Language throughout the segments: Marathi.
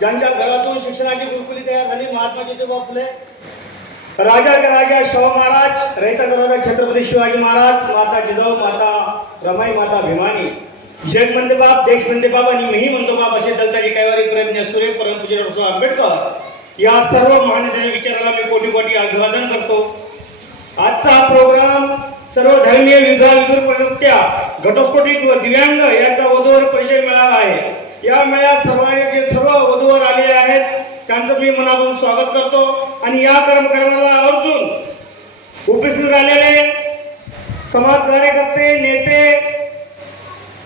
ज्यांच्या घरातून शिक्षणाची गुरुकुली तयार झाली, महात्मा ज्योतिबा फुले, राजा का राजा शाहू महाराज, रयता का छत्रपती शिवाजी महाराज, माता जिजाऊ, माता रमाई, माता भीमानी, जग म्हणते बाप, देश म्हणते बाप आणि मीही म्हणतो बाप, असे दलताजी कैवारी प्रज्ञ सूर्य परमपूज्य डॉक्टर आंबेडकर या सर्व महानेत्यांच्या विचाराला मी कोटी कोटी अभिवादन करतो. आजचा हा प्रोग्राम सर्व धर्मीय विद्या घटस्फोटित व दिव्यांग यांचा वधूवर परिचय मेळावा आहे. या मेळ्यात जे सर्व वधूवर आलेले आहेत त्यांचं मी मनापासून स्वागत करतो आणि या कार्यक्रमाला आवर्जून उपस्थित राहिलेले समाज कार्यकर्ते, नेते,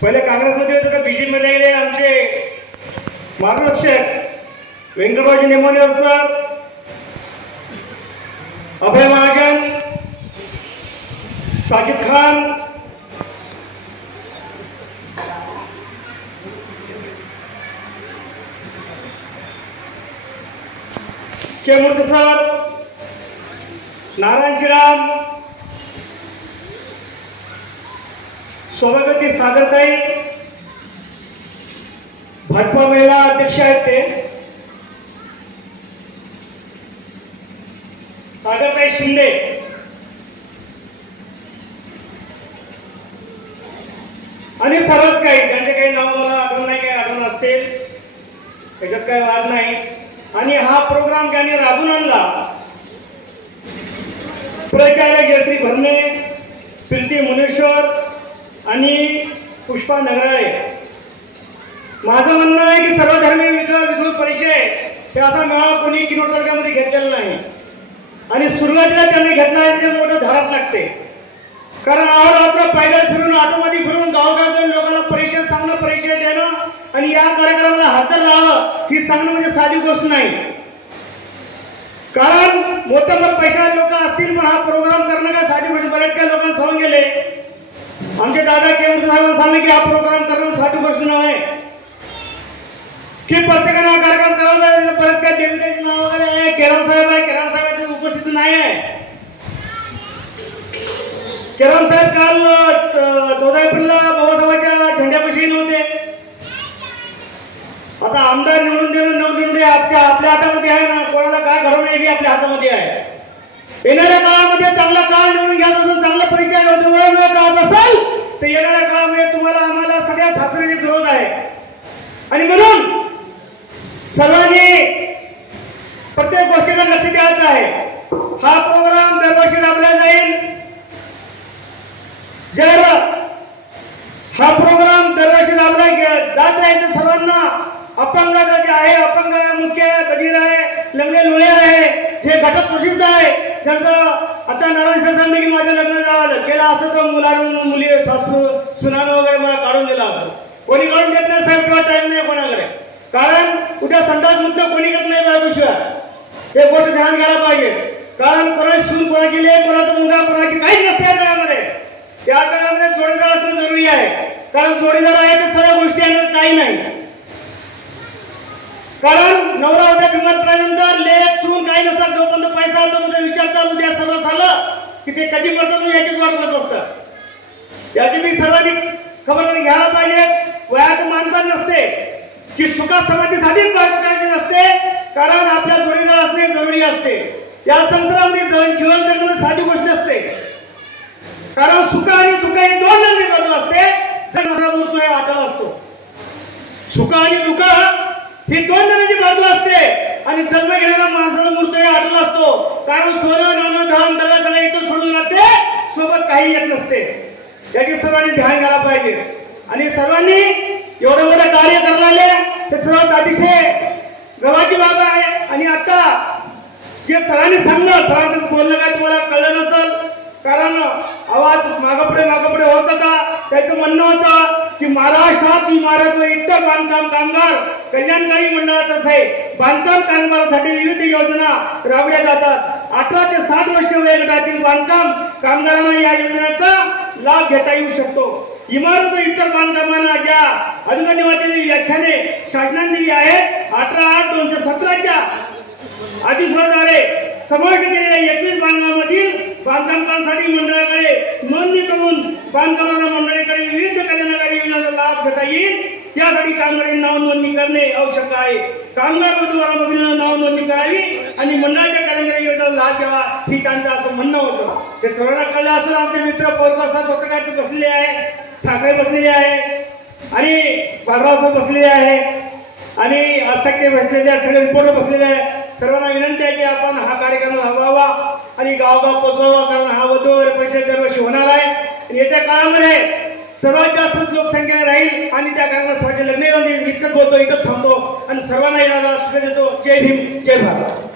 पहिले काँग्रेसमध्ये होते तर बीजेपीमध्ये गेले आमचे मार्गदर्शक व्यंकटरावजी नेमानेवर सर, अभय महाजन, साजिद खान, मूर्ती सर, नारायण श्रीराम, सौभाग्यवती सागरताई, भाजपा महिला अध्यक्ष आहेत ते सागरताई शिंदे, आणि सर्वच काही ज्यांचे काही नाव मला आठवण नाही, काही आठवण असतील त्याच्यात काही वाद नाही. आणि हा प्रोग्राम ज्यांनी राबून आणला प्रचारक जयश्री भरणे, प्रीती मुनेश्वर आणि पुष्पा नगराळे. माझं म्हणणं आहे की सर्वधर्मीय विधू परिचय हे असा मेळावा कोणी किनवट तालुक्यामध्ये घेतलेला नाही आणि सुरुवातीला त्यांनी घेतला आहे ते मोठं धाडस लागते. कारण अहोरात्र पैदल फिरून, ऑटोमध्ये फिरून, गावगाव जाऊन लोकांना परिचय सांगणं, परिचय देणं आणि या कार्यक्रमाला हजर राहावं ही सांगणं म्हणजे साधी गोष्ट नाही. कारण मोठ्या पैशाचे लोक असतील पण हा प्रोग्राम करणं काय साधी गोष्ट, बरेच काही लोकांना सांगून गेले. आमचे दादा केम साहेबांना सांगले की हा प्रोग्राम करणं साधी गोष्ट नव्हे, की प्रत्येकाने हा कार्यक्रम करावा. परत काय देवीचे नाव वगैरे आहे, केराम साहेब आहे, केराम साहेबांची उपस्थिती नाही आहे. केराम साहेब काल 14 एप्रिलला बाबासाहेबांच्या झेंड्यापाशी नव्हते. आता आमदार निवडून देणं न निवडून आपल्या हातामध्ये आहे ना, कोणाला काय घडवणं हे आपल्या हातामध्ये आहे. येणाऱ्या काळामध्ये चांगला काळ निवडून घ्यायचा असेल, चांगला परिचय काळात असेल तर येणाऱ्या काळामध्ये तुम्हाला आम्हाला सगळ्या साथीची जरूरत आहे. आणि म्हणून सर्वांनी प्रत्येक गोष्टीकडे लक्ष द्यायचं आहे. हा प्रोग्राम दरवर्षी राबवला जाईल. जर हा प्रोग्राम दरवर्षी राबवला जात राहील तर सर्वांना अपंग जे आहे, अपंग मुख्य बधीर आहे, लंगडे लुळे आहे, जे घटक प्रसिद्ध आहे, ज्यांचं आता नारायण सांगणे की माझं लग्न केलं असं तर मुली सासू सुनानं वगैरे मला काढून दिला असं. कोणी काढून देत नाही साहेब, किंवा टाइम नाही कोणाकडे. कारण उद्या संडास मुक्त कोणी करत नाही बायकोशिवाय. हे गोष्ट ध्यान घ्यायला पाहिजे. कारण कोणाची सून, कोणाची लेक, कोणाचा मुलगा, कोणाची काहीच नसते या जगामध्ये. त्या जगामध्ये जोडीदार असणं जरुरी आहे. कारण जोडीदार आहे तर सगळ्या गोष्टी आहेत, काही नाही. कारण नवरा उद्या बिमार पडल्यानंतर लेख सून काही नसतात. जोपर्यंत पैसा होता उद्या विचारतात, उद्या सर्व झालं की ते कधी मरतात याचीच वाट बघत असतात. याची मी सर्वांनी खबरदारी घ्यायला पाहिजे. वयाचं मानपान नसते की सुखा समाधीसाठीच बायको करायची नसते. कारण आपल्या जोडीदार असणे जरुरी असते. या संसारामध्ये जीवन जगणं साधी गोष्ट नसते. कारण सुख आणि दुःख हे दोन नंदी बाजू असते. मूर्त हे अटळ असतो. सुख आणि दुःख ही दोन नंदी बाजू असते आणि जन्म घेणारा माणसाचा मूर्त हे अटळ असतो. कारण सोनं, नाणं, धन, दौलत इथं सोडून जाते, सोबत काही येत नसते. याची सर्वांनी ध्यान घ्यायला पाहिजे. आणि सर्वांनी एवढं मोठं कार्य करणारे ते सर्वात अतिशय गवाची बाब आहे. आणि आता जे सरांनी सांगलं, सरांचं बोलणं काय तुम्हाला कळलं नसेल. कारण आवाज मागपुढे होत होता. त्याचं म्हणणं होतं की महाराष्ट्रात इमारत व इतर बांधकाम कामगार कल्याणकारी मंडळातर्फे बांधकाम कामगारांसाठी विविध योजना राबवल्या जातात. 18 ते 60 वर्ष वयोगटातील बांधकाम कामगारांना या योजनेचा लाभ घेता येऊ शकतो. इमारत व इतर बांधकामांना ज्या अनुदानातील व्याख्याने शासनाने दिली आहेत 18/8/2017च्या आदेशाद्वारे समाविष्ट केलेल्या 21 बांधकामामधील बांधकामांसाठी मंडळाकडे नोंदणी करून बांधकामांना मंडळाकडे विविध कल्याणकारी योजनांचा लाभ घेता येईल. त्यासाठी कामगारांनी नाव नोंदणी करणे आवश्यक आहे. कामगार वधूवरांना मुलींना नाव नोंदणी करावी आणि मंडळाच्या कार्यक्रमाला योजना लाभ द्यावा ही त्यांचं असं म्हणणं होतं. ते सर्वांना कळलं असेल. आमचे मित्र पौरकर साहेब पत्रकार बसलेले आहे, ठाकरे बसलेले आहे आणि बाळराव साहेब बसलेले आहे आणि हस्तक्षेप बसलेले आहे, सगळे रिपोर्टर बसलेले आहे. सर्वांना विनंती आहे की आपण हा कार्यक्रम राबवावा आणि गावगाव पोचवावा, कारण हा वधू वगैरे परिषद दरवर्षी होणार आहे आणि येत्या काळामध्ये सर्वात जास्त लोकसंख्या राहील आणि त्या कार्यक्रमात लग्न इतकंच बोलतो, इथंच थांबतो आणि सर्वांना याला शुभेच्छा देतो. जय भीम, जय भारत.